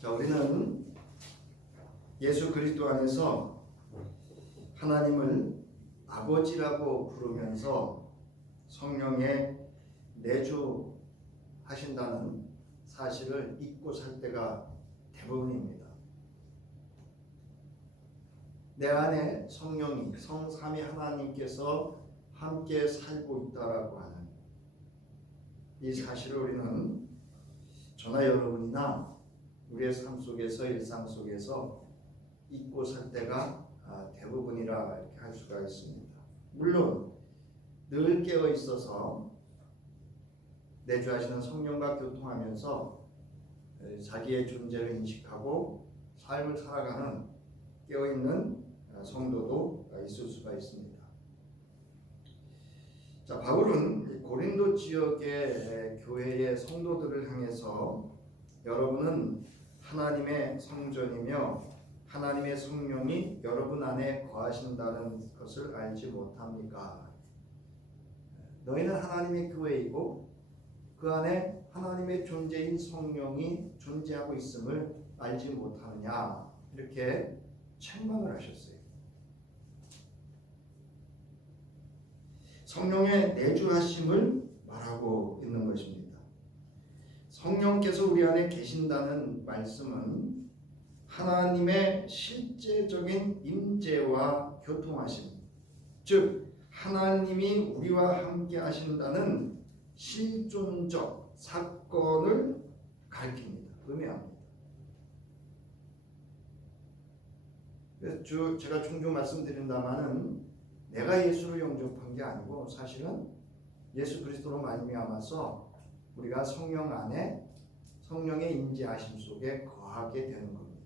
자, 우리는 예수 그리스도 안에서 하나님을 아버지라고 부르면서 성령에 내주하신다는 사실을 잊고 살 때가 대부분입니다. 내 안에 성령이 성삼위 하나님께서 함께 살고 있다라고 하는 이 사실을 우리는 저나 여러분이나 우리의 삶 속에서 일상 속에서 잊고 살 때가 대부분이라 이렇게 할 수가 있습니다. 물론 늘 깨어 있어서 내주하시는 성령과 교통하면서 자기의 존재를 인식하고 삶을 살아가는 깨어있는 성도도 있을 수가 있습니다. 자, 바울은 고린도 지역의 교회의 성도들을 향해서 여러분은 하나님의 성전이며 하나님의 성령이 여러분 안에 거하신다는 것을 알지 못합니까? 너희는 하나님의 교회이고 그 안에 하나님의 존재인 성령이 존재하고 있음을 알지 못하느냐, 이렇게 책망을 하셨어요. 성령의 내주하심을 말하고 있는 것입니다. 성령께서 우리 안에 계신다는 말씀은 하나님의 실제적인 임재와 교통하심, 즉 하나님이 우리와 함께 하신다는 실존적 사건을 가리킵니다. 의미합니다. 그래서 제가 종종 말씀드린다마는 내가 예수를 영접한 게 아니고 사실은 예수 그리스도로 말미암아서 우리가 성령 안에 성령의 임재하심 속에 거하게 되는 겁니다.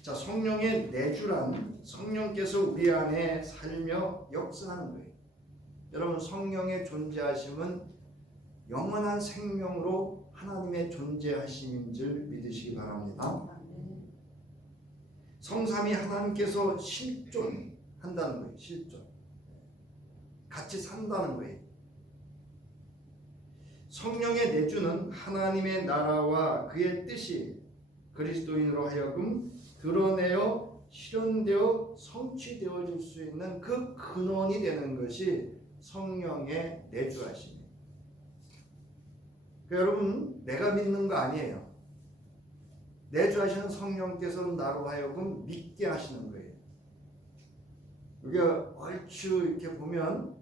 자, 성령의 내주란 성령께서 우리 안에 살며 역사하는 거예요. 여러분, 성령의 존재하심은 영원한 생명으로 하나님의 존재하심인 줄 믿으시기 바랍니다. 성삼위 하나님께서 실존한다는 거예요. 실존. 같이 산다는 거예요. 성령의 내주는 하나님의 나라와 그의 뜻이 그리스도인으로 하여금 드러내어 실현되어 성취되어질 수 있는 그 근원이 되는 것이 성령의 내주하심이에요. 그러니까 여러분, 내가 믿는 거 아니에요. 내주하시는 성령께서 나로 하여금 믿게 하시는 거예요. 우리가 얼추 이렇게 보면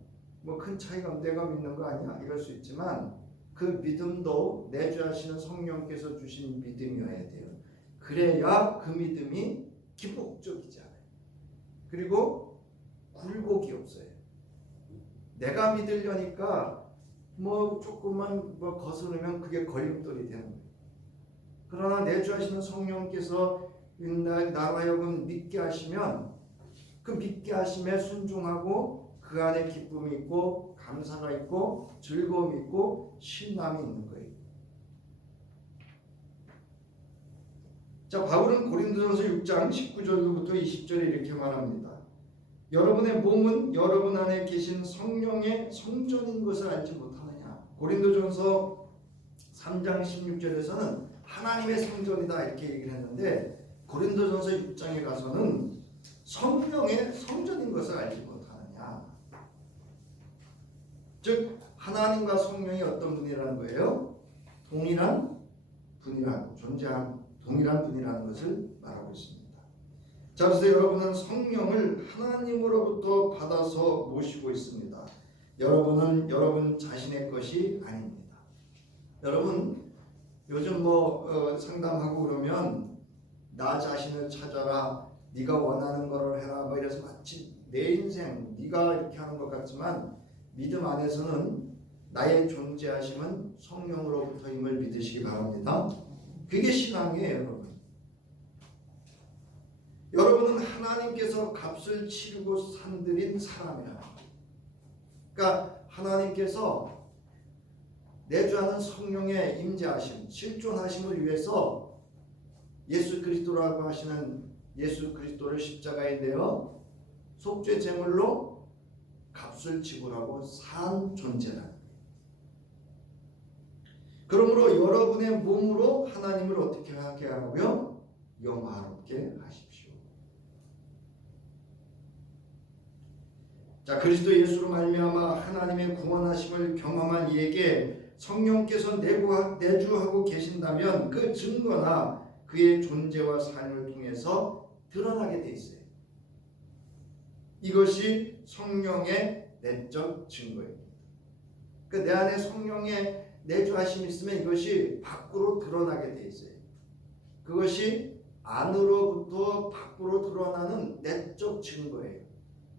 뭐 큰 차이가 없는데 내가 믿는 거 아니야? 이럴 수 있지만 그 믿음도 내주하시는 성령께서 주신 믿음이어야 돼요. 그래야 그 믿음이 기복적이지 않아요. 그리고 굴곡이 없어요. 내가 믿으려니까 뭐 조금만 뭐 거스르면 그게 걸림돌이 되는 거예요. 그러나 내주하시는 성령께서 나로 하여금 믿게 하시면 그 믿게 하심에 순종하고 그 안에 기쁨이 있고 감사가 있고 즐거움이 있고 신남이 있는 거예요. 자, 바울은 고린도전서 6장 19절부터 20절에 이렇게 말합니다. 여러분의 몸은 여러분 안에 계신 성령의 성전인 것을 알지 못하느냐. 고린도전서 3장 16절에서는 하나님의 성전이다 이렇게 얘기를 했는데 고린도전서 6장에 가서는 성령의 성전인 것을 알지 못하느냐. 즉 하나님과 성령이 어떤 분이라는 거예요? 동일한 분이라는, 존재한 동일한 분이라는 것을 말하고 있습니다. 자, 그래서 여러분은 성령을 하나님으로부터 받아서 모시고 있습니다. 여러분은 여러분 자신의 것이 아닙니다. 여러분, 요즘 상담하고 그러면 나 자신을 찾아라, 네가 원하는 거를 해라, 뭐 이래서 마치 내 인생 네가 이렇게 하는 것 같지만 믿음 안에서는 나의 존재하심은 성령으로부터임을 믿으시기 바랍니다. 그게 신앙이에요, 여러분. 여러분은 하나님께서 값을 치르고 산들인 사람이라. 그러니까 하나님께서 내주하는 성령의 임재하심, 실존하심을 위해서 예수 그리스도라고 하시는 예수 그리스도를 십자가에 내어 속죄 제물로 값을 지불하고 산 존재라는 거예요. 그러므로 여러분의 몸으로 하나님을 어떻게 하게 하라고요? 영화롭게 하십시오. 자, 그리스도 예수로 말미암아 하나님의 구원하심을 경험한 이에게 성령께서 내주하고 계신다면 그 증거나 그의 존재와 삶을 통해서 드러나게 돼 있어요. 이것이 성령의 내적 증거입니다. 내 안에 성령의 내주하심이 있으면 이것이 밖으로 드러나게 돼 있어요. 그것이 안으로부터 밖으로 드러나는 내적 증거예요.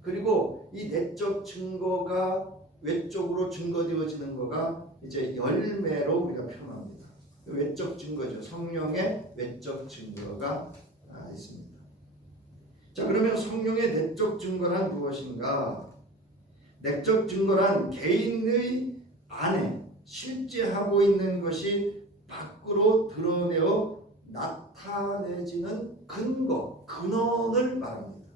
그리고 이 내적 증거가 외적으로 증거되어지는 거가 이제 열매로 우리가 표현합니다. 외적 증거죠. 성령의 외적 증거가 있습니다. 자, 그러면 성령의 내적 증거란 무엇인가? 내적 증거란 개인의 안에 실제 하고 있는 것이 밖으로 드러내어 나타내지는 근거, 근원을 말합니다.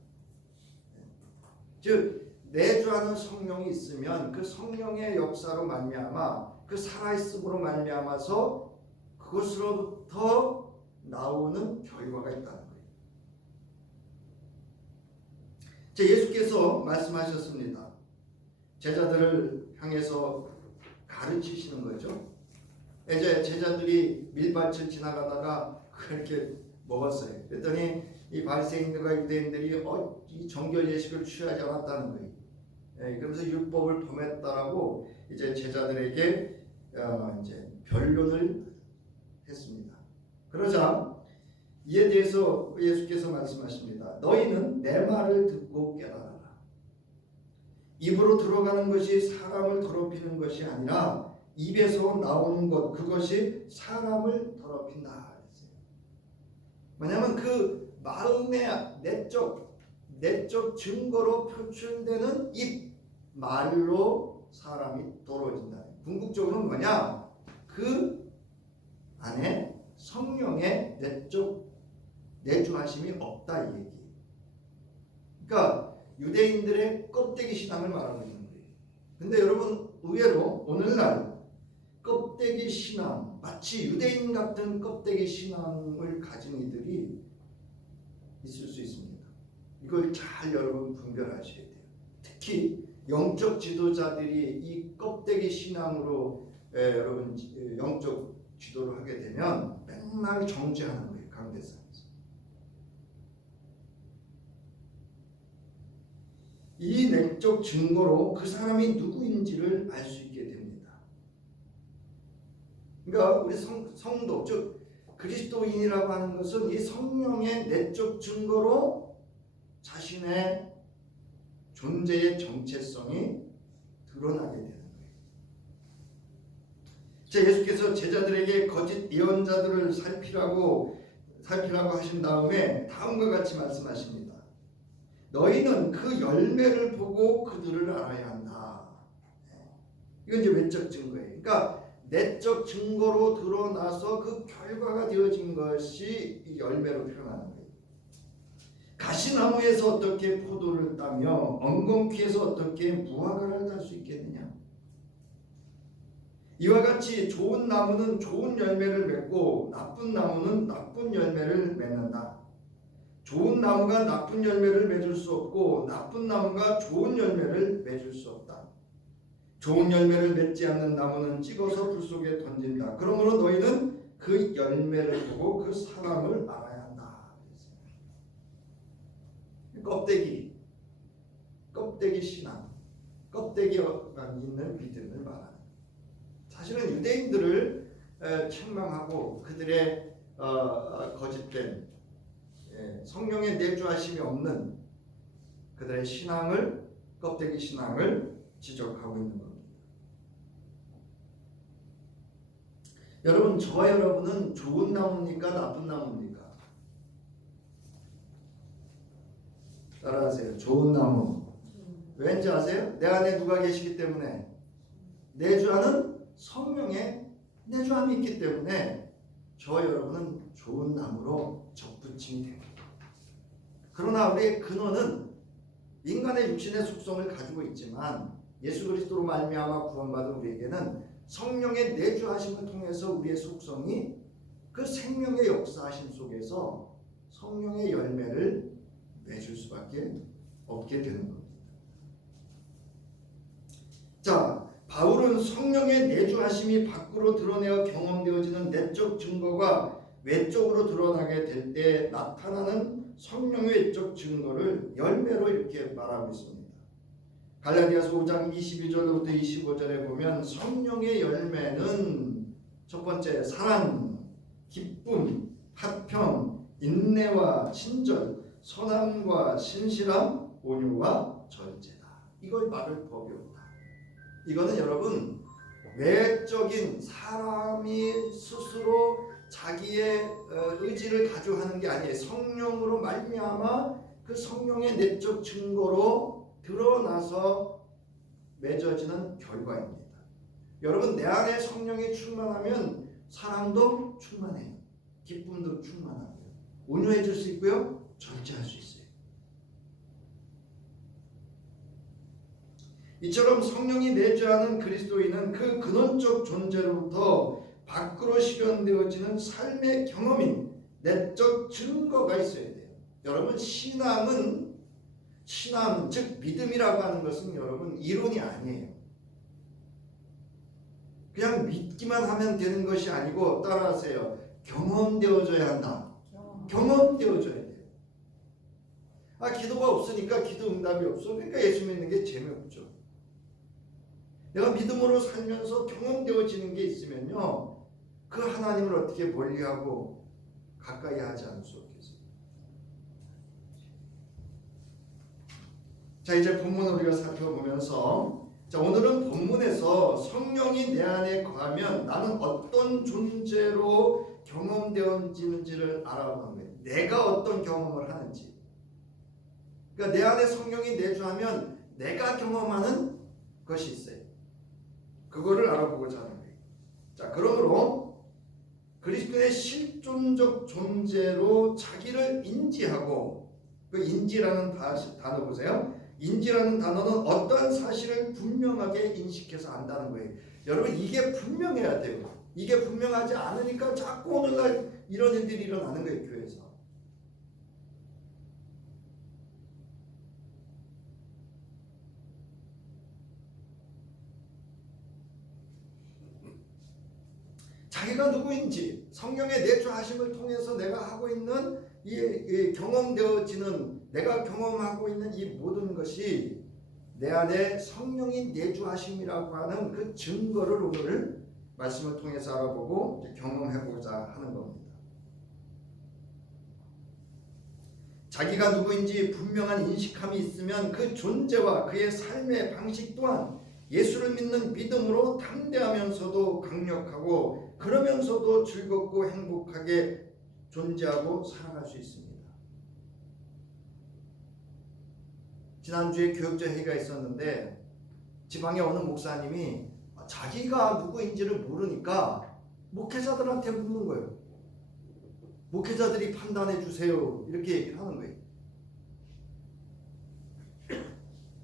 즉 내주하는 성령이 있으면 그 성령의 역사로 말미암아 그 살아있음으로 말미암아서 그것으로부터 나오는 결과가 있다는 거예요. 예수께서 말씀하셨습니다. 제자들을 향해서 가르치시는 거죠. 이제 제자들이 밀밭을 지나가다가 그렇게 먹었어요. 그랬더니 이 바리새인들과 유대인들이 이 정결 예식을 취하지 않았다는 거예요. 그러면서 율법을 범했다라고 이제 제자들에게 이제 변론을 했습니다. 그러자 이에 대해서 예수께서 말씀하십니다. 너희는 내 말을 듣고 깨달아라. 입으로 들어가는 것이 사람을 더럽히는 것이 아니라 입에서 나오는 것, 그것이 사람을 더럽힌다. 왜냐하면 그 마음의 내적 증거로 표출되는 입, 말로 사람이 더러워진다. 궁극적으로는 뭐냐? 그 안에 성령의 내주하심이 없다 이 얘기. 그러니까 유대인들의 껍데기 신앙을 말하고 있는 거예요. 근데 여러분 의외로 오늘날 껍데기 신앙, 마치 유대인 같은 껍데기 신앙을 가진 이들이 있을 수 있습니다. 이걸 잘 여러분 분별하셔야 돼요. 특히 영적 지도자들이 이 껍데기 신앙으로 여러분 영적 지도를 하게 되면 맨날 정죄하는 거예요. 강대상에서. 이 내적 증거로 그 사람이 누구인지를 알 수 있게 됩니다. 그러니까 우리 성도, 즉 그리스도인이라고 하는 것은 이 성령의 내적 증거로 자신의 존재의 정체성이 드러나게 되는 거예요. 예수께서 제자들에게 거짓 예언자들을 살피라고 하신 다음에 다음과 같이 말씀하십니다. 너희는 그 열매를 보고 그들을 알아야 한다. 이건 이제 외적 증거예요. 그러니까 내적 증거로 드러나서 그 결과가 되어진 것이 이 열매로 표현하는 거예요. 가시나무에서 어떻게 포도를 따며 엉겅퀴에서 어떻게 무화과를 딸 수 있겠느냐? 이와 같이 좋은 나무는 좋은 열매를 맺고 나쁜 나무는 나쁜 열매를 맺는다. 좋은 나무가 나쁜 열매를 맺을 수 없고 나쁜 나무가 좋은 열매를 맺을 수 없다. 좋은 열매를 맺지 않는 나무는 찍어서 불 속에 던진다. 그러므로 너희는 그 열매를 보고 그 사람을 알아야 한다. 껍데기 신앙, 껍데기가 있는 믿음을 말하는. 사실은 유대인들을 책망하고 그들의 거짓된 성령의 내주하심이 없는 그들의 신앙을, 껍데기 신앙을 지적하고 있는 겁니다. 여러분, 저와 여러분은 좋은 나무입니까? 나쁜 나무입니까? 따라하세요. 좋은 나무. 왠지 아세요? 내 안에 누가 계시기 때문에, 내주하는 성령의 내주함이 있기 때문에 저와 여러분은 좋은 나무로 접붙임이 됩니다. 그러나 우리의 근원은 인간의 육신의 속성을 가지고 있지만 예수 그리스도로 말미암아 구원받은 우리에게는 성령의 내주하심을 통해서 우리의 속성이 그 생명의 역사하심 속에서 성령의 열매를 맺을 수밖에 없게 되는 겁니다. 자, 바울은 성령의 내주하심이 밖으로 드러내어 경험되어지는 내적 증거가 외적으로 드러나게 될 때 나타나는 성령의 외적 증거를 열매로 이렇게 말하고 있습니다. 갈라디아서 5장 22절부터 25절에 보면 성령의 열매는 첫 번째 사랑, 기쁨, 화평, 인내와 친절, 선함과 신실함, 온유와 절제다. 이걸 막을 법이 없다. 이거는 여러분 외적인 사람이 스스로 자기의 의지를 가지고 하는 게 아니에요. 성령으로 말미암아 그 성령의 내적 증거로 드러나서 맺어지는 결과입니다. 여러분 내 안에 성령이 충만하면 사랑도 충만해요. 기쁨도 충만하고요. 온유해질 수 있고요. 절제할 수 있어요. 이처럼 성령이 내주하는 그리스도인은 그 근원적 존재로부터 밖으로 실현되어지는 삶의 경험인 내적 증거가 있어야 돼요. 여러분 신앙 즉 믿음이라고 하는 것은 여러분 이론이 아니에요. 그냥 믿기만 하면 되는 것이 아니고 따라하세요. 경험되어져야 한다. 경험되어져야 돼요. 기도가 없으니까 기도 응답이 없어. 그러니까 예수 믿는 게 재미없죠. 내가 믿음으로 살면서 경험되어지는 게 있으면요. 그 하나님을 어떻게 멀리하고 가까이 하지 않을 수 없겠어요. 자, 이제 본문을 우리가 살펴보면서 자, 오늘은 본문에서 성령이 내 안에 거하면 나는 어떤 존재로 경험되어지는지를 알아보는 거예요. 내가 어떤 경험을 하는지. 그러니까 내 안에 성령이 내주하면 내가 경험하는 것이 있어요. 그거를 알아보고자 하는 거예요. 자, 그러므로 그리스도의 실존적 존재로 자기를 인지하고 그 인지라는 단어 보세요. 인지라는 단어는 어떠한 사실을 분명하게 인식해서 안다는 거예요. 여러분 이게 분명해야 돼요. 이게 분명하지 않으니까 자꾸 오늘날 이런 일들이 일어나는 거예요. 교회에서. 자기가 누구인지 성령의 내주하심을 통해서 내가 하고 있는 이 경험되어지는 내가 경험하고 있는 이 모든 것이 내 안에 성령이 내주하심이라고 하는 그 증거를 오늘 말씀을 통해서 알아보고 경험해보자 하는 겁니다. 자기가 누구인지 분명한 인식함이 있으면 그 존재와 그의 삶의 방식 또한 예수를 믿는 믿음으로 담대하면서도 강력하고 그러면서도 즐겁고 행복하게 존재하고 살아갈 수 있습니다. 지난주에 교육자 회의가 있었는데 지방에 어느 목사님이 자기가 누구인지를 모르니까 목회자들한테 묻는 거예요. 목회자들이 판단해 주세요. 이렇게 얘기를 하는 거예요.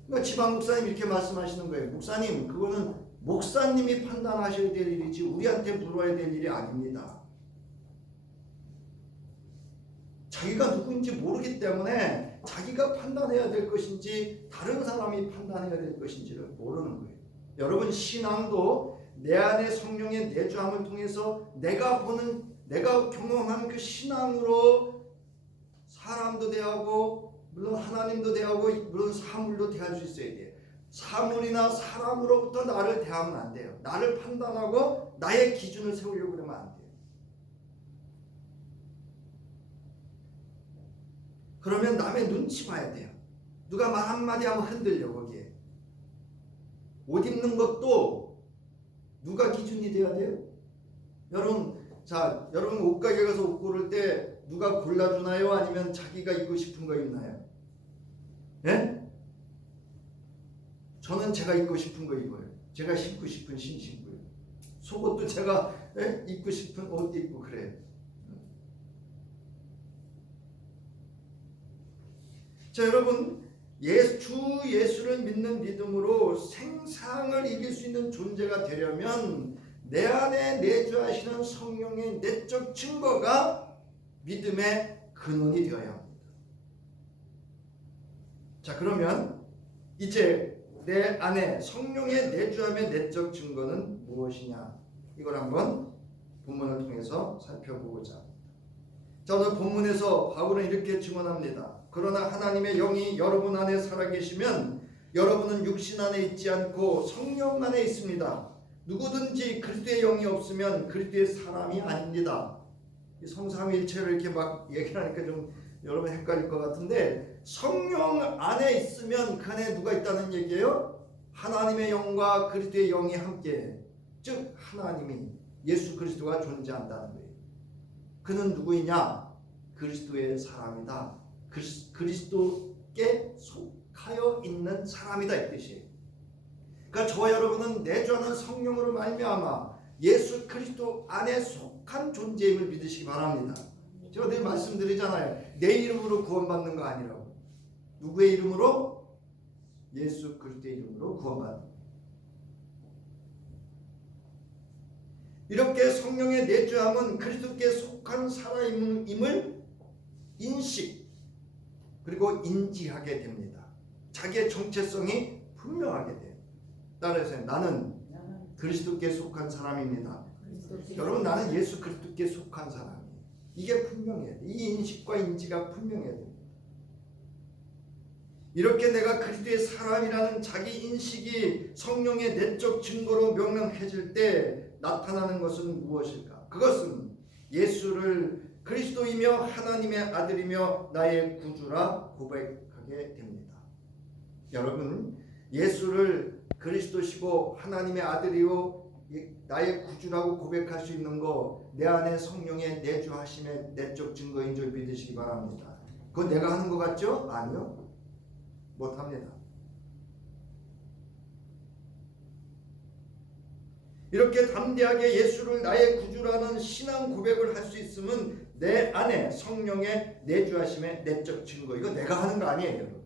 그러니까 지방 목사님 이렇게 말씀하시는 거예요. 목사님, 그거는 목사님이 판단하셔야 될 일이지 우리한테 물어야 될 일이 아닙니다. 자기가 누구인지 모르기 때문에 자기가 판단해야 될 것인지 다른 사람이 판단해야 될 것인지를 모르는 거예요. 여러분 신앙도 내 안에 성령의 내주함을 통해서 내가 경험한 그 신앙으로 사람도 대하고 물론 하나님도 대하고 물론 사물도 대할 수 있어야 돼요. 사물이나 사람으로부터 나를 대하면 안 돼요. 나를 판단하고 나의 기준을 세우려고 그러면 안 돼요. 그러면 남의 눈치 봐야 돼요. 누가 말 한마디 하면 흔들려 거기에. 옷 입는 것도 누가 기준이 돼야 돼요? 여러분 옷가게 가서 옷 고를 때 누가 골라주나요? 아니면 자기가 입고 싶은 거 입나요? 예? 저는 제가 입고 싶은 거 입어요. 제가 신고 싶은 신고요. 속옷도 제가 입고 싶은 옷 입고 그래요. 자, 여러분 주 예수를 믿는 믿음으로 생상을 이길 수 있는 존재가 되려면 내 안에 내주하시는 성령의 내적 증거가 믿음의 근원이 되어야 합니다. 자, 그러면 이제 내 안에 성령의 내주함의 내적 증거는 무엇이냐? 이걸 한번 본문을 통해서 살펴보고자 합니다. 자, 오늘 본문에서 바울은 이렇게 증언합니다. 그러나 하나님의 영이 여러분 안에 살아계시면 여러분은 육신 안에 있지 않고 성령 안에 있습니다. 누구든지 그리스도의 영이 없으면 그리스도의 사람이 아닙니다. 성삼위일체를 이렇게 막 얘기하니까 좀 여러분 헷갈릴 것 같은데, 성령 안에 있으면 그 안에 누가 있다는 얘기예요? 하나님의 영과 그리스도의 영이 함께, 즉 하나님이, 예수 그리스도가 존재한다는 거예요. 그는 누구이냐? 그리스도의 사람이다. 그리스도께 속하여 있는 사람이다, 이 뜻이에요. 그러니까 저와 여러분은 내주하는 성령으로 말미암아 예수 그리스도 안에 속한 존재임을 믿으시기 바랍니다. 제가 늘 말씀드리잖아요. 내 이름으로 구원받는 거 아니라고. 누구의 이름으로? 예수 그리스도의 이름으로 구원받는 거. 이렇게 성령의 내주함은 그리스도께 속한 사람임을 인식 그리고 인지하게 됩니다. 자기의 정체성이 분명하게 돼요. 따라서 나는 그리스도께 속한 사람입니다. 여러분, 나는 예수 그리스도께 속한 사람이에요. 이게 분명해야 돼. 이 인식과 인지가 분명해야 됩니다. 이렇게 내가 그리스도의 사람이라는 자기 인식이 성령의 내적 증거로 명명해질 때 나타나는 것은 무엇일까? 그것은 예수를 그리스도이며 하나님의 아들이며 나의 구주라 고백하게 됩니다. 여러분, 예수를 그리스도시고 하나님의 아들이요 나의 구주라고 고백할 수 있는 거, 내 안에 성령의 내주하심의 내적 증거인 줄 믿으시기 바랍니다. 그건 내가 하는 것 같죠? 아니요, 못합니다. 이렇게 담대하게 예수를 나의 구주라는 신앙 고백을 할 수 있으면 내 안에 성령의 내주하심의 내적 증거, 이거 내가 하는 거 아니에요, 여러분.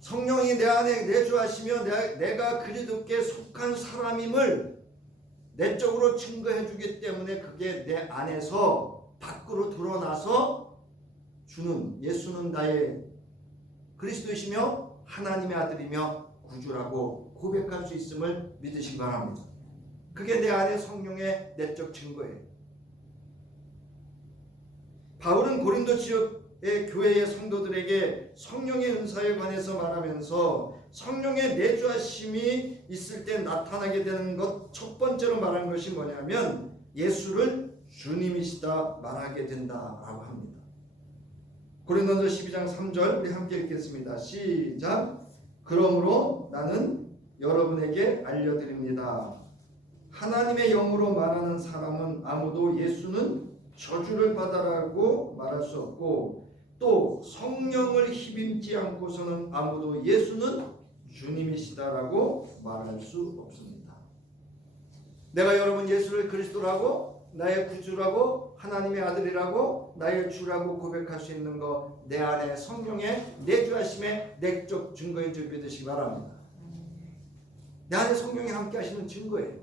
성령이 내 안에 내주하시며 내가 그리스도께 속한 사람임을 내적으로 증거해 주기 때문에 그게 내 안에서 밖으로 드러나서 주는, 예수는 나의 그리스도이시며 하나님의 아들이며 구주라고 고백할 수 있음을 믿으시기 바랍니다. 그게 내 안에 성령의 내적 증거예요. 바울은 고린도 지역의 교회의 성도들에게 성령의 은사에 관해서 말하면서 성령의 내주하심이 있을 때 나타나게 되는 것, 첫 번째로 말한 것이 뭐냐면 예수를 주님이시다 말하게 된다라고 합니다. 고린도전서 12장 3절 우리 함께 읽겠습니다. 시작. 그러므로 나는 여러분에게 알려드립니다. 하나님의 영으로 말하는 사람은 아무도 예수는 저주를 받아라고 말할 수 없고, 또 성령을 힘입지 않고서는 아무도 예수는 주님이시다라고 말할 수 없습니다. 내가 여러분 예수를 그리스도라고, 나의 구주라고, 하나님의 아들이라고, 나의 주라고 고백할 수 있는 거, 내 안에 성령의 내주하심의 내적 증거인 줄 믿으시기 바랍니다. 내 안에 성령이 함께 하시는 증거예요.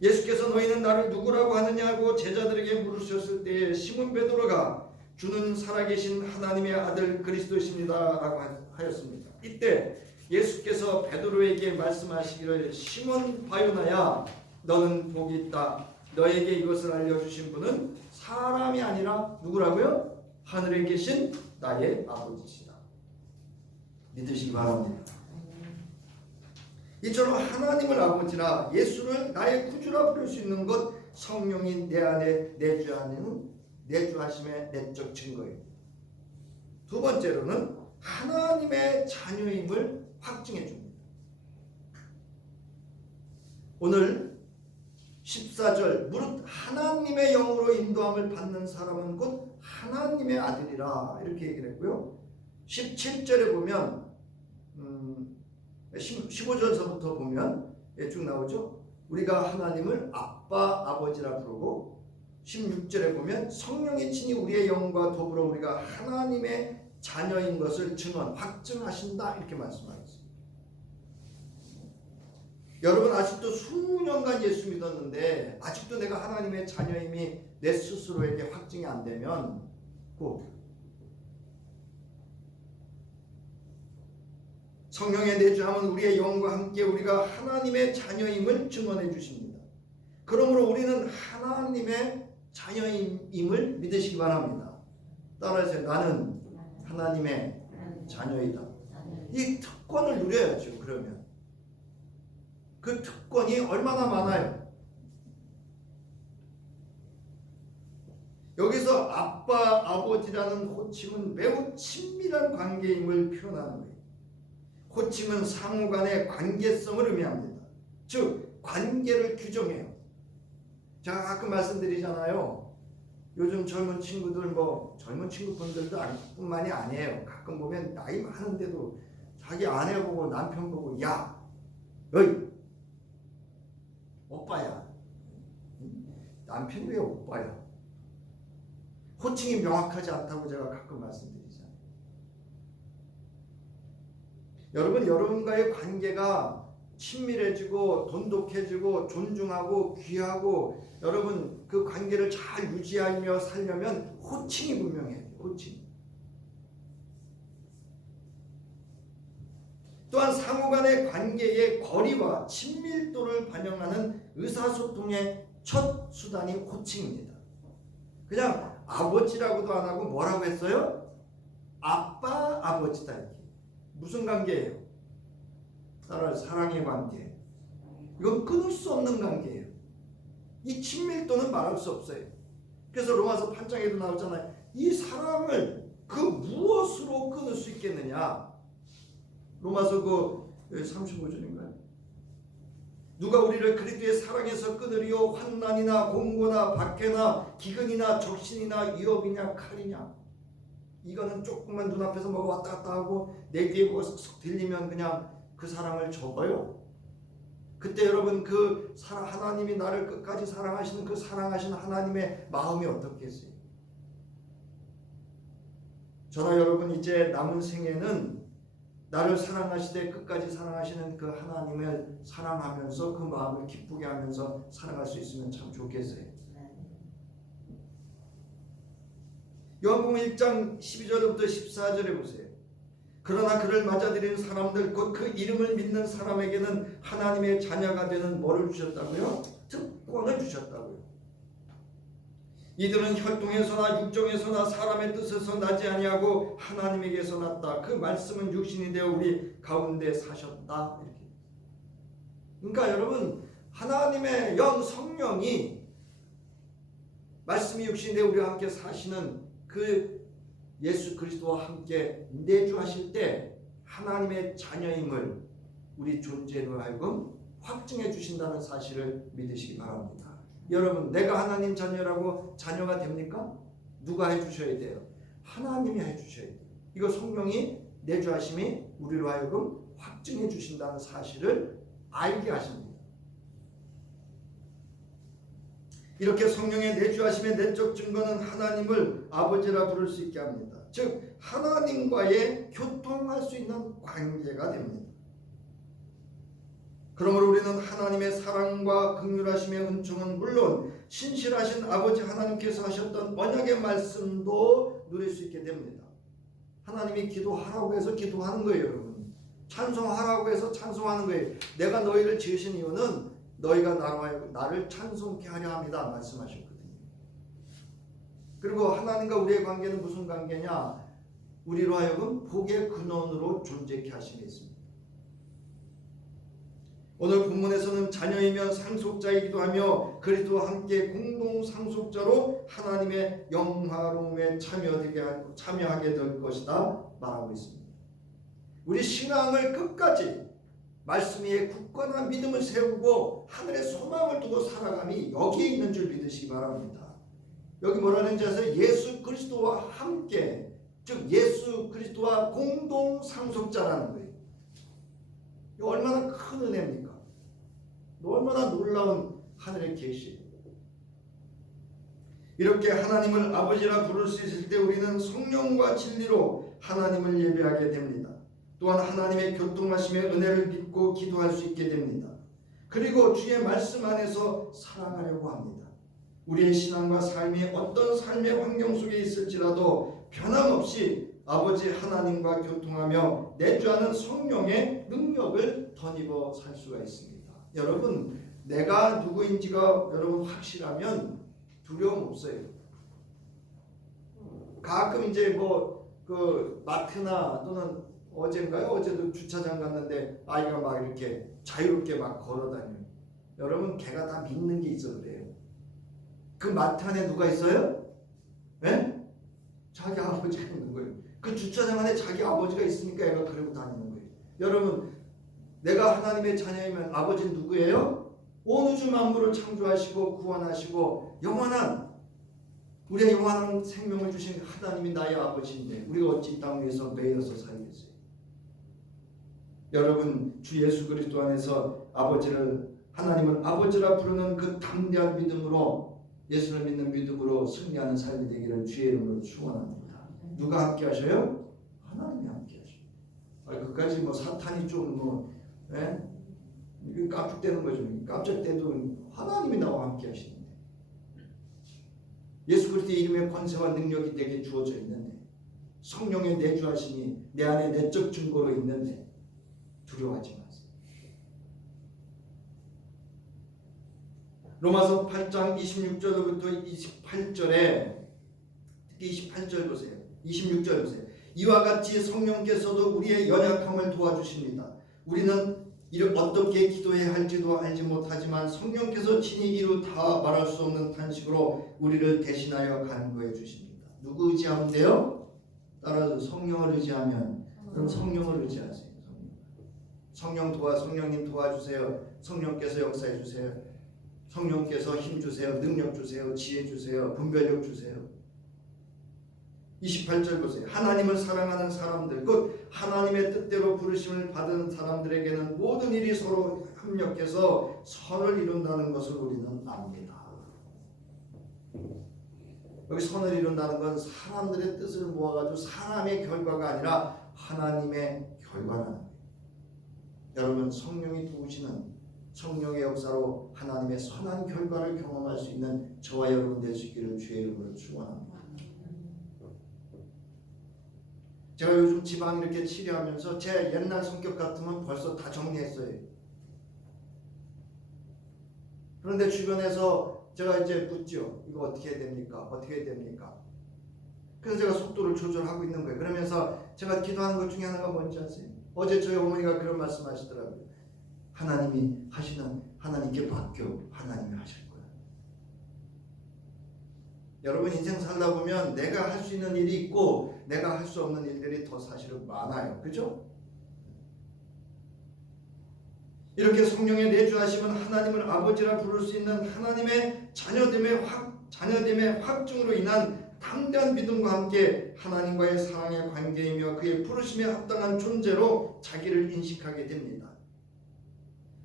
예수께서 너희는 나를 누구라고 하느냐고 제자들에게 물으셨을 때에 시몬 베드로가 주는 살아계신 하나님의 아들 그리스도이십니다 라고 하였습니다. 이때 예수께서 베드로에게 말씀하시기를 시몬 바요나야 너는 복이 있다. 너에게 이것을 알려주신 분은 사람이 아니라 누구라고요? 하늘에 계신 나의 아버지시다. 믿으시기 바랍니다. 이처럼 하나님을 아버지라 예수를 나의 구주라 부를 수 있는 것, 성령이 내 안에 내주하심의 내적 증거입니다. 두 번째로는 하나님의 자녀임을 확증해 줍니다. 오늘 14절 무릇 하나님의 영으로 인도함을 받는 사람은 곧 하나님의 아들이라 이렇게 얘기를 했고요. 17절에 보면 15절서부터 보면 쭉 나오죠. 우리가 하나님을 아빠 아버지라 부르고 16절에 보면 성령이 친히 우리의 영과 더불어 우리가 하나님의 자녀인 것을 증언, 확증하신다 이렇게 말씀하셨습니다. 여러분 아직도 수년간 예수 믿었는데 아직도 내가 하나님의 자녀임이 내 스스로에게 확증이 안 되면 꼭 성령의 내주함은 우리의 영과 함께 우리가 하나님의 자녀임을 증언해 주십니다. 그러므로 우리는 하나님의 자녀임을 믿으시기 바랍니다. 따라하세요. 나는 하나님의 자녀이다. 이 특권을 누려야죠. 그러면 그 특권이 얼마나 많아요. 여기서 아빠, 아버지라는 호칭은 매우 친밀한 관계임을 표현하는 거예요. 호칭은 상호 간의 관계성을 의미합니다. 즉 관계를 규정해요. 제가 가끔 말씀드리잖아요. 요즘 젊은 친구들 젊은 친구분들도 뿐만이 아니에요. 가끔 보면 나이 많은데도 자기 아내 보고 남편 보고 야, 어이, 오빠야. 남편이 왜 오빠야? 호칭이 명확하지 않다고 제가 가끔 말씀드리잖아요. 여러분, 여러분과의 관계가 친밀해지고 돈독해지고 존중하고 귀하고 여러분 그 관계를 잘 유지하며 살려면 호칭이 분명해요. 호칭. 또한 상호 간의 관계의 거리와 친밀도를 반영하는 의사소통의 첫 수단이 호칭입니다. 그냥 아버지라고도 안 하고 뭐라고 했어요? 아빠, 아버지다 이렇게. 무슨 관계예요? 따라 사랑의 관계. 이건 끊을 수 없는 관계예요. 이 친밀도는 말할 수 없어요. 그래서 로마서 8장에도 나오잖아요. 이 사랑을 그 무엇으로 끊을 수 있겠느냐? 로마서 35절인가요? 누가 우리를 그리스도의 사랑에서 끊으리요? 환난이나 공고나 박해나 기근이나 적신이나 위협이냐 칼이냐? 이거는 조금만 눈앞에서 뭐가 왔다 갔다 하고 내 귀에 뭐가 쓱쓱 들리면 그냥 그 사랑을 접어요. 그때 여러분 하나님이 나를 끝까지 사랑하시는 그 사랑하시는 하나님의 마음이 어떻겠어요? 저나 여러분 이제 남은 생에는 나를 사랑하시되 끝까지 사랑하시는 그 하나님을 사랑하면서 그 마음을 기쁘게 하면서 살아갈 수 있으면 참 좋겠어요. 요한복음 1장 12절부터 14절에 보세요. 그러나 그를 맞아들이는 사람들 곧 그 이름을 믿는 사람에게는 하나님의 자녀가 되는 뭐를 주셨다고요? 특권을 주셨다고요. 이들은 혈통에서나 육정에서나 사람의 뜻에서 나지 아니하고 하나님에게서 났다. 그 말씀은 육신이 되어 우리 가운데 사셨다. 이렇게. 그러니까 여러분 하나님의 영 성령이 말씀이 육신이 되어 우리와 함께 사시는 그 예수 그리스도와 함께 내주하실 때 하나님의 자녀임을 우리 존재로 하여금 확증해 주신다는 사실을 믿으시기 바랍니다. 여러분 내가 하나님 자녀라고 자녀가 됩니까? 누가 해주셔야 돼요? 하나님이 해주셔야 돼요. 이거 성령이 내주하심이 우리로 하여금 확증해 주신다는 사실을 알게 하십니다. 이렇게 성령의 내주하심의 내적 증거는 하나님을 아버지라 부를 수 있게 합니다. 즉 하나님과의 교통할 수 있는 관계가 됩니다. 그러므로 우리는 하나님의 사랑과 긍휼하심의 은총은 물론 신실하신 아버지 하나님께서 하셨던 언약의 말씀도 누릴 수 있게 됩니다. 하나님이 기도하라고 해서 기도하는 거예요. 여러분 찬송하라고 해서 찬송하는 거예요. 내가 너희를 지으신 이유는 너희가 나를 찬송케 하려 합니다 말씀하셨거든요. 그리고 하나님과 우리의 관계는 무슨 관계냐? 우리로 하여금 복의 근원으로 존재케 하심이 있습니다. 오늘 본문에서는 자녀이면 상속자이기도 하며 그리스도와 함께 공동 상속자로 하나님의 영화로움에 참여하게 될 것이다 말하고 있습니다. 우리 신앙을 끝까지 말씀 위에 굳건한 믿음을 세우고 하늘의 소망을 두고 살아감이 여기에 있는 줄 믿으시기 바랍니다. 여기 뭐라는지 아세요? 예수 그리스도와 함께, 즉 예수 그리스도와 공동 상속자라는 거예요. 이거 얼마나 큰 은혜입니까? 얼마나 놀라운 하늘의 계시예요. 이렇게 하나님을 아버지라 부를 수 있을 때 우리는 성령과 진리로 하나님을 예배하게 됩니다. 또한 하나님의 교통하심의 은혜를 믿고 기도할 수 있게 됩니다. 그리고 주의 말씀 안에서 살아가려고 합니다. 우리의 신앙과 삶이 어떤 삶의 환경 속에 있을지라도 변함없이 아버지 하나님과 교통하며 내주하는 성령의 능력을 덧입어 살 수가 있습니다. 여러분, 내가 누구인지가 여러분 확실하면 두려움 없어요. 가끔 이제 그 마트나 또는 어젠가요? 어제도 주차장 갔는데 아이가 막 이렇게 자유롭게 막 걸어다녀요. 여러분, 걔가 다 믿는 게 있어 그래요. 그 마트 안에 누가 있어요? 네? 자기 아버지가 있는 거예요. 그 주차장 안에 자기 아버지가 있으니까 애가 그러고 다니는 거예요. 여러분, 내가 하나님의 자녀이면 아버지는 누구예요? 온 우주 만물을 창조하시고 구원하시고 영원한 우리의 영원한 생명을 주신 하나님이 나의 아버지인데 우리가 어찌 이 땅 위에서 매여서 살겠어요? 여러분, 주 예수 그리스도 안에서 하나님을 아버지라 부르는 그 담대한 믿음으로, 예수를 믿는 믿음으로 승리하는 삶이 되기를 주의 이름으로 축원합니다. 누가 함께 하셔요? 하나님이 함께 하셔요. 그까지 사탄이 깜짝대는 거죠. 깜짝대도 하나님이 나와 함께 하시는데, 예수 그리스도의 이름의 권세와 능력이 내게 주어져 있는데, 성령의 내주하심이 내 안에 내적 증거로 있는데 두려워하지 마세요. 로마서 8장 26절부터 28절에, 특히 28절 보세요. 26절 보세요. 이와 같이 성령께서도 우리의 연약함을 도와주십니다. 우리는 어떻게 기도해야 할지도 알지 못하지만 성령께서 친히 이루 다 말할 수 없는 탄식으로 우리를 대신하여 간구해 주십니다. 누구 의지하면 돼요? 따라서 성령을 의지하면, 그럼 성령을 의지하세요. 성령님 도와주세요. 성령께서 역사해 주세요. 성령께서 힘 주세요. 능력 주세요. 지혜 주세요. 분별력 주세요. 28절 보세요. 하나님을 사랑하는 사람들, 곧 하나님의 뜻대로 부르심을 받은 사람들에게는 모든 일이 서로 협력해서 선을 이룬다는 것을 우리는 압니다. 여기 선을 이룬다는 건 사람들의 뜻을 모아가지고 사람의 결과가 아니라 하나님의 결과라는 거예요. 여러분, 성령이 도우시는 성령의 역사로 하나님의 선한 결과를 경험할 수 있는 저와 여러분 될 수 있기를 주의 이름으로 축원합니다. 제가 요즘 지방 이렇게 치료하면서 제 옛날 성격 같으면 벌써 다 정리했어요. 그런데 주변에서 제가 이제 묻죠. 이거 어떻게 해야 됩니까? 어떻게 해야 됩니까? 그래서 제가 속도를 조절하고 있는 거예요. 그러면서 제가 기도하는 것 중에 하나가 뭔지 아세요? 어제 저희 어머니가 그런 말씀 하시더라고요. 하나님이 하시는, 하나님께 맡겨, 하나님이 하실 거야. 여러분, 인생 살다 보면 내가 할 수 있는 일이 있고 내가 할 수 없는 일들이 더 사실은 많아요. 그죠? 이렇게 성령의 내주하심은 하나님을 아버지라 부를 수 있는 하나님의 자녀됨의 확증으로 인한 담대한 믿음과 함께 하나님과의 사랑의 관계이며 그의 부르심에 합당한 존재로 자기를 인식하게 됩니다.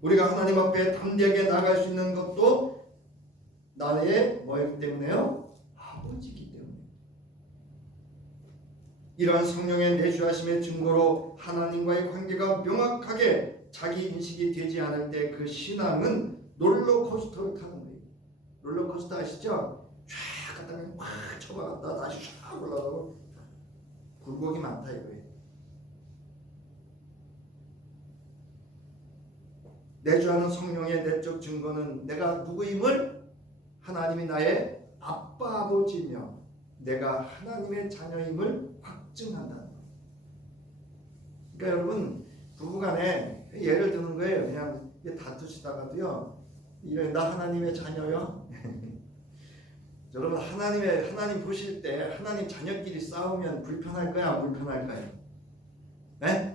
우리가 하나님 앞에 담대하게 나아갈 수 있는 것도 나의 뭐이기 때문에요? 아버지이기 때문에. 이러한 성령의 내주하심의 증거로 하나님과의 관계가 명확하게 자기 인식이 되지 않을 때 그 신앙은 롤러코스터를 타는 거예요. 롤러코스터 아시죠? 쫙 갔다가 막 쳐박았다 다시 쫙 올라가고 굴곡이 많다 이거예요. 내주하는 성령의 내적 증거는 내가 누구임을, 하나님이 나의 아빠 아버지며 내가 하나님의 자녀임을 확증한다는 거예요. 그러니까 여러분, 부부간에 예를 드는 거예요. 그냥 다투시다가도요, 나 하나님의 자녀요. 여러분, 하나님 보실 때 하나님 자녀끼리 싸우면 불편할까요? 불편할까요? 네?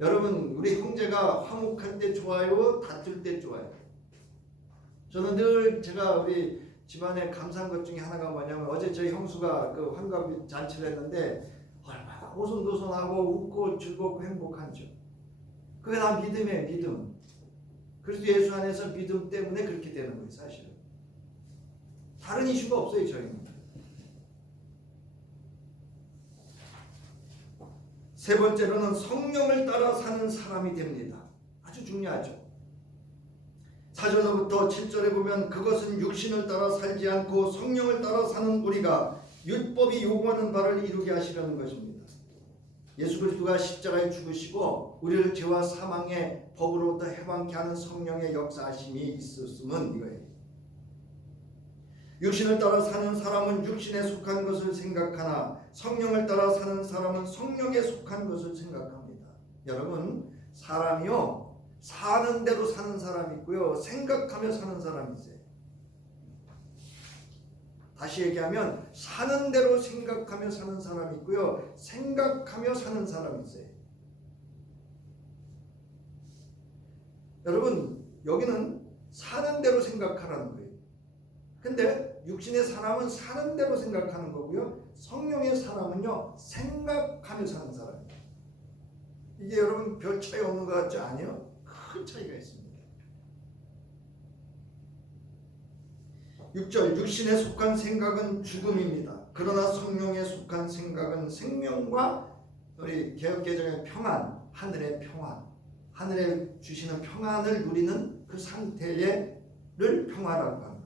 여러분, 우리 형제가 화목할 때 좋아요? 다툴 때 좋아요? 저는 늘 제가 우리 집안에 감사한 것 중에 하나가 뭐냐면, 어제 저희 형수가 그 환갑 잔치를 했는데 얼마나 오손도손하고 웃고 즐겁고 행복한죠. 그게 다 믿음이에요. 믿음. 그리스도 예수 안에서 믿음 때문에 그렇게 되는 거예요. 사실은 다른 이슈가 없어요. 저희는. 세 번째로는 성령을 따라 사는 사람이 됩니다. 아주 중요하죠. 4절로부터 7절에 보면 그것은 육신을 따라 살지 않고 성령을 따라 사는 우리가 율법이 요구하는 바를 이루게 하시려는 것입니다. 예수 그리스도가 십자가에 죽으시고 우리를 죄와 사망의 법으로부터 해방케 하는 성령의 역사하심이 있었음은 이거예요. 육신을 따라 사는 사람은 육신에 속한 것을 생각하나 성령을 따라 사는 사람은 성령에 속한 것을 생각합니다. 여러분, 사람이요, 사는 대로 사는 사람이 있고요, 생각하며 사는 사람이 있어요. 다시 얘기하면 사는 대로 생각하며 사는 사람이 있고요, 생각하며 사는 사람이 있어요. 여러분, 여기는 사는 대로 생각하라는 거예요. 근데 육신의 사람은 사는 대로 생각하는 거고요, 성령의 사람은요, 생각하며 사는 사람이에요. 이게 여러분 별 차이 없는 것 같지 않아요? 큰 차이가 있습니다. 6절, 육신에 속한 생각은 죽음입니다. 그러나 성령에 속한 생각은 생명과, 우리 개역개정의 평안, 하늘의 평안, 하늘에 주시는 평안을 누리는 그 상태를 평화라고 합니다.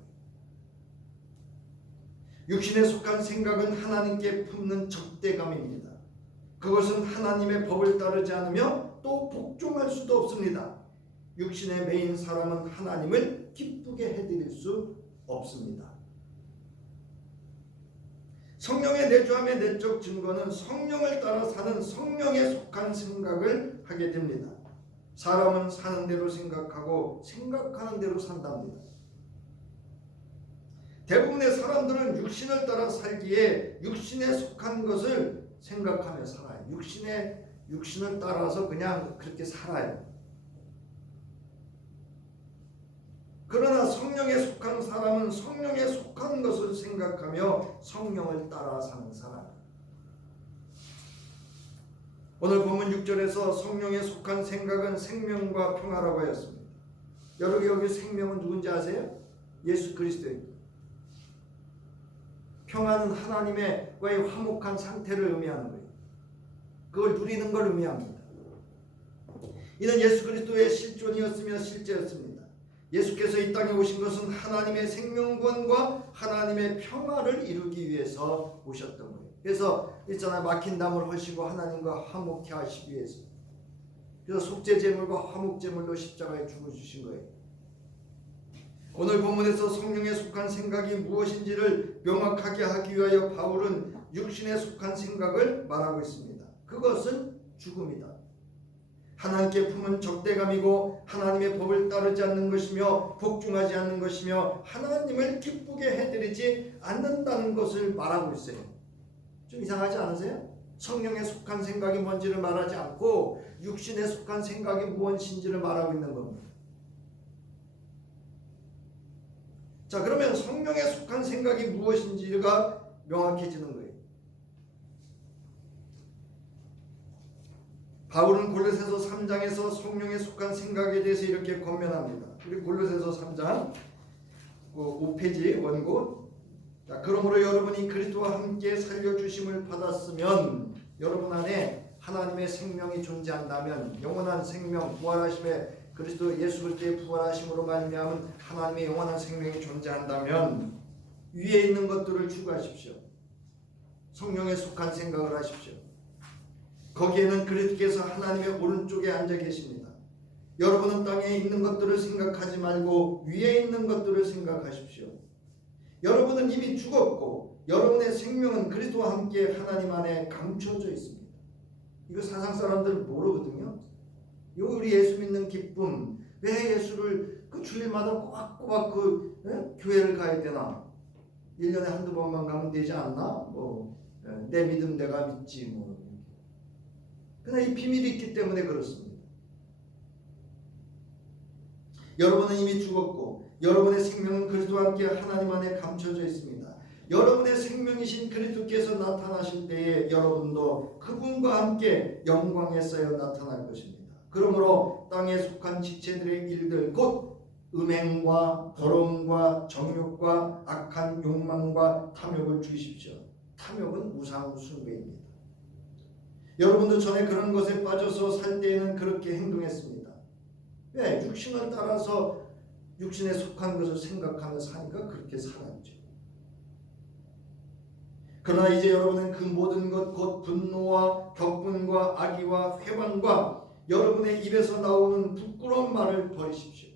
육신에 속한 생각은 하나님께 품는 적대감입니다. 그것은 하나님의 법을 따르지 않으며 또 복종할 수도 없습니다. 육신에 매인 사람은 하나님을 기쁘게 해드릴 수 없습니다. 성령의 내주함의 내적 증거는 성령을 따라 사는 성령에 속한 생각을 하게 됩니다. 사람은 사는 대로 생각하고 생각하는 대로 산답니다. 대부분의 사람들은 육신을 따라 살기에 육신에 속한 것을 생각하며 살아요. 육신을 따라서 그냥 그렇게 살아요. 그러나 성령에 속한 사람은 성령에 속한 것을 생각하며 성령을 따라 사는 사람. 오늘 본문 6절에서 성령에 속한 생각은 생명과 평화라고 하였습니다. 여러분, 여기 생명은 누군지 아세요? 예수 그리스도입니다. 평화는 하나님과의 화목한 상태를 의미하는 거예요. 그걸 누리는 걸 의미합니다. 이는 예수 그리스도의 실존이었으며 실제였습니다. 예수께서 이 땅에 오신 것은 하나님의 생명권과 하나님의 평화를 이루기 위해서 오셨던 거예요. 그래서 있잖아요, 막힌 담을 허시고 하나님과 화목케 하시기 위해서. 그래서 속죄제물과 화목제물로 십자가에 죽어주신 거예요. 오늘 본문에서 성령에 속한 생각이 무엇인지를 명확하게 하기 위하여 바울은 육신에 속한 생각을 말하고 있습니다. 그것은 죽음이다. 하나님께 품은 적대감이고 하나님의 법을 따르지 않는 것이며 복종하지 않는 것이며 하나님을 기쁘게 해드리지 않는다는 것을 말하고 있어요. 좀 이상하지 않으세요? 성령에 속한 생각이 뭔지를 말하지 않고 육신에 속한 생각이 무엇인지를 말하고 있는 겁니다. 자, 그러면 성령에 속한 생각이 무엇인지가 명확해지는 거예요. 바울은 골로새서 3장에서 성령에 속한 생각에 대해서 이렇게 권면합니다. 우리 골로새서 3장 5페이지 원고. 자, 그러므로 여러분이 그리스도와 함께 살려주심을 받았으면 여러분 안에 하나님의 생명이 존재한다면, 영원한 생명, 부활하심에 그리스도 예수 그리스도의 부활하심으로 말미암은 하나님의 영원한 생명이 존재한다면 위에 있는 것들을 추구하십시오. 성령에 속한 생각을 하십시오. 거기에는 그리스도께서 하나님의 오른쪽에 앉아 계십니다. 여러분은 땅에 있는 것들을 생각하지 말고 위에 있는 것들을 생각하십시오. 여러분은 이미 죽었고 여러분의 생명은 그리스도와 함께 하나님 안에 감춰져 있습니다. 이거 세상 사람들 모르거든요. 우리 예수 믿는 기쁨, 왜 예수를 그 주일마다 꼬박꼬박 교회를 가야 되나? 1년에 한두 번만 가면 되지 않나? 내 믿음 내가 믿지 그러나 이 비밀이 있기 때문에 그렇습니다. 여러분은 이미 죽었고 여러분의 생명은 그리스도와 함께 하나님 안에 감춰져 있습니다. 여러분의 생명이신 그리스도께서 나타나실 때에 여러분도 그분과 함께 영광에 쌓여 나타날 것입니다. 그러므로 땅에 속한 지체들의 일들 곧 음행과 더러움과 정욕과 악한 욕망과 탐욕을 주십시오. 탐욕은 우상 숭배입니다. 여러분도 전에 그런 것에 빠져서 살 때에는 그렇게 행동했습니다. 왜? 육신을 따라서 육신에 속한 것을 생각하며 사니까 그렇게 살았죠. 그러나 이제 여러분은 그 모든 것 곧 분노와 격분과 악의와 회방과 여러분의 입에서 나오는 부끄러운 말을 버리십시오.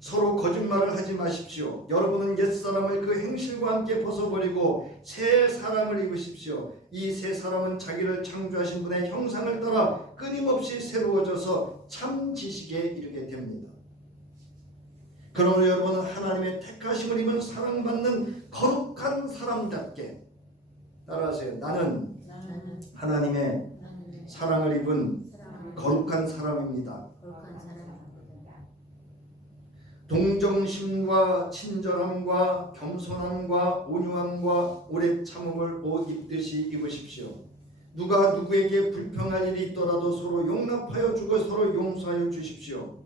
서로 거짓말을 하지 마십시오. 여러분은 옛사람을 그 행실과 함께 벗어버리고 새 사람을 입으십시오. 이 새 사람은 자기를 창조하신 분의 형상을 따라 끊임없이 새로워져서 참 지식에 이르게 됩니다. 그러므로 여러분은 하나님의 택하심을 입은 사랑받는 거룩한 사람답게 따라하세요. 나는 하나님의 사랑을 입은 거룩한 사람입니다. 동정심과 친절함과 겸손함과 온유함과 오래 참음을 옷 입듯이 입으십시오. 누가 누구에게 불평할 일이 있더라도 서로 용납하여 주고 서로 용서하여 주십시오.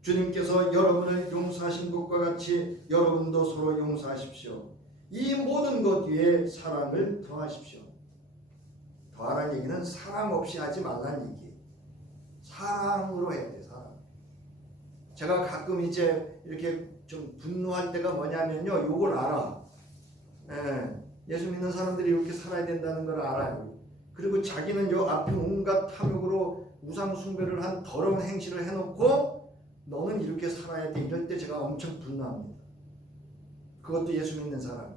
주님께서 여러분을 용서하신 것과 같이 여러분도 서로 용서하십시오. 이 모든 것 위에 사랑을 더하십시오. 더하라는 얘기는 사랑 없이 하지 말라는 얘기예요. 사랑으로 해야 돼. 사랑. 제가 가끔 이제 이렇게 좀 분노할 때가 뭐냐면요, 요걸 알아. 예수 믿는 사람들이 이렇게 살아야 된다는 걸 알아요. 그리고 자기는 요 앞에 온갖 탐욕으로 우상 숭배를 한 더러운 행실을 해놓고 너는 이렇게 살아야 돼, 이럴 때 제가 엄청 분노합니다. 그것도 예수 믿는 사람.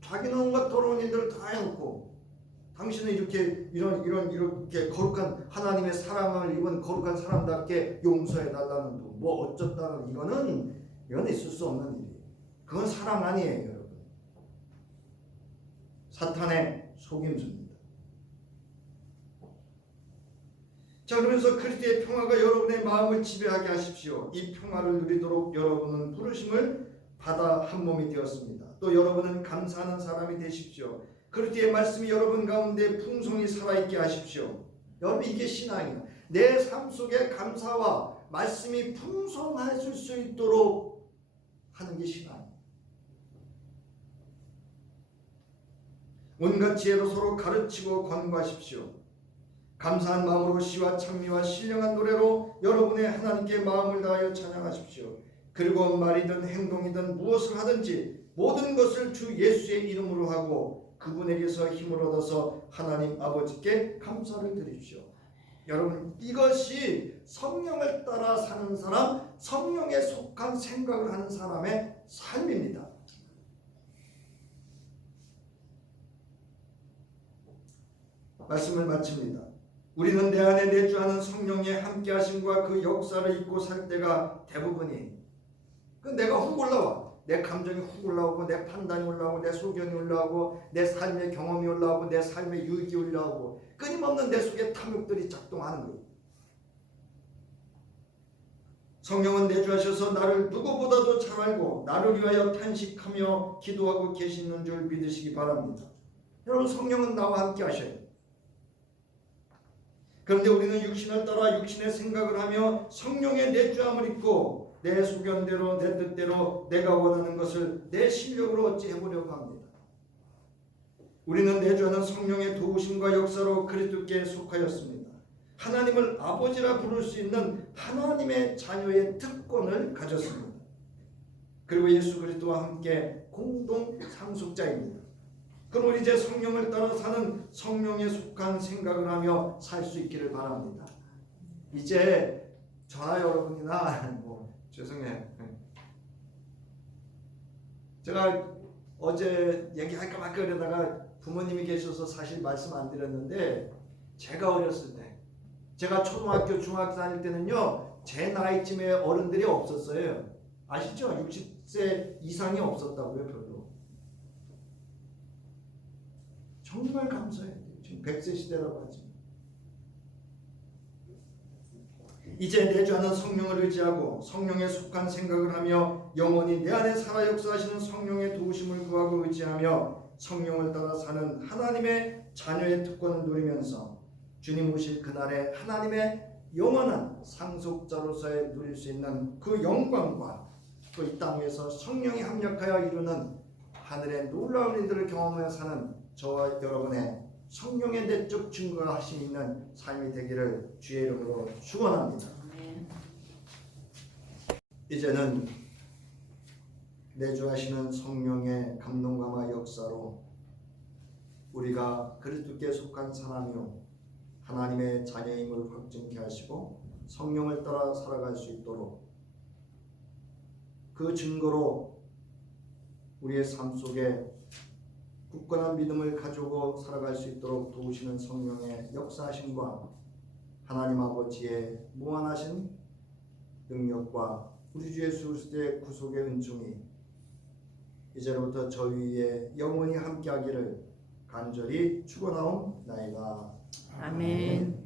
자기는 온갖 더러운 일들을 다 해놓고 당신은 이렇게 이렇게 거룩한 하나님의 사랑을 입은 거룩한 사람답게 용서해 달라는 뭐 어쩌다는 이건 있을 수 없는 일이에요. 그건 사랑 아니에요, 여러분. 사탄의 속임수입니다. 자, 그러면서 그리스도의 평화가 여러분의 마음을 지배하게 하십시오. 이 평화를 누리도록 여러분은 부르심을 받아 한 몸이 되었습니다. 또 여러분은 감사하는 사람이 되십시오. 그리스도의 말씀이 여러분 가운데 풍성히 살아있게 하십시오. 여러분, 이게 신앙이에요. 내 삶 속에 감사와 말씀이 풍성해질 수 있도록 하는 게 신앙이에요. 온갖 지혜로 서로 가르치고 권고하십시오. 감사한 마음으로 시와 찬미와 신령한 노래로 여러분의 하나님께 마음을 다하여 찬양하십시오. 그리고 말이든 행동이든 무엇을 하든지 모든 것을 주 예수의 이름으로 하고 그분에게서 힘을 얻어서 하나님 아버지께 감사를 드립시오. 여러분, 이것이 성령을 따라 사는 사람, 성령에 속한 생각을 하는 사람의 삶입니다. 말씀을 마칩니다. 우리는 내 안에 내주하는 성령의 함께하심과 그 역사를 잊고 살 때가 대부분이에요. 내가 훅 올라와. 내 감정이 훅 올라오고, 내 판단이 올라오고, 내 소견이 올라오고, 내 삶의 경험이 올라오고, 내 삶의 유익이 올라오고, 끊임없는 내 속에 탐욕들이 작동하는 거예요. 성령은 내주하셔서 나를 누구보다도 잘 알고 나를 위하여 탄식하며 기도하고 계시는 줄 믿으시기 바랍니다. 여러분, 성령은 나와 함께 하셔요. 그런데 우리는 육신을 따라 육신의 생각을 하며 성령의 내주함을 입고 내 소견대로 내 뜻대로 내가 원하는 것을 내 실력으로 어찌 해보려고 합니다. 우리는 내주하는 성령의 도우심과 역사로 그리스도께 속하였습니다. 하나님을 아버지라 부를 수 있는 하나님의 자녀의 특권을 가졌습니다. 그리고 예수 그리스도와 함께 공동 상속자입니다. 그럼 이제 성령을 따라 사는 성령에 속한 생각을 하며 살 수 있기를 바랍니다. 이제 저나 여러분이나 죄송해요. 제가 어제 얘기할까 말까 그러다가 부모님이 계셔서 사실 말씀 안 드렸는데, 제가 어렸을 때, 제가 초등학교 중학교 다닐 때는요, 제 나이쯤에 어른들이 없었어요. 아시죠? 60세 이상이 없었다고요, 별로. 정말 감사해요. 지금 100세 시대라고 하지. 이제 내주하는 성령을 의지하고 성령에 속한 생각을 하며 영원히 내 안에 살아 역사하시는 성령의 도우심을 구하고 의지하며 성령을 따라 사는 하나님의 자녀의 특권을 누리면서 주님 오실 그날에 하나님의 영원한 상속자로서의 누릴 수 있는 그 영광과 또 이 땅에서 성령이 합력하여 이루는 하늘의 놀라운 일들을 경험하며 사는 저와 여러분의 성령의 내적 증거가 하심 있는 삶이 되기를 주의 이름으로 축원합니다. 이제는 내주하시는 성령의 감동감화 역사로 우리가 그리스도께 속한 사람이요 하나님의 자녀임을 확증케 하시고 성령을 따라 살아갈 수 있도록 그 증거로 우리의 삶 속에 굳건한 믿음을 가지고 살아갈 수 있도록 도우시는 성령의 역사하심과 하나님 아버지의 무한하신 능력과 우리 주 예수 그리스도의 구속의 은총이 이제로부터 저희 위에 영원히 함께하기를 간절히 축원하옵나이다. 아멘.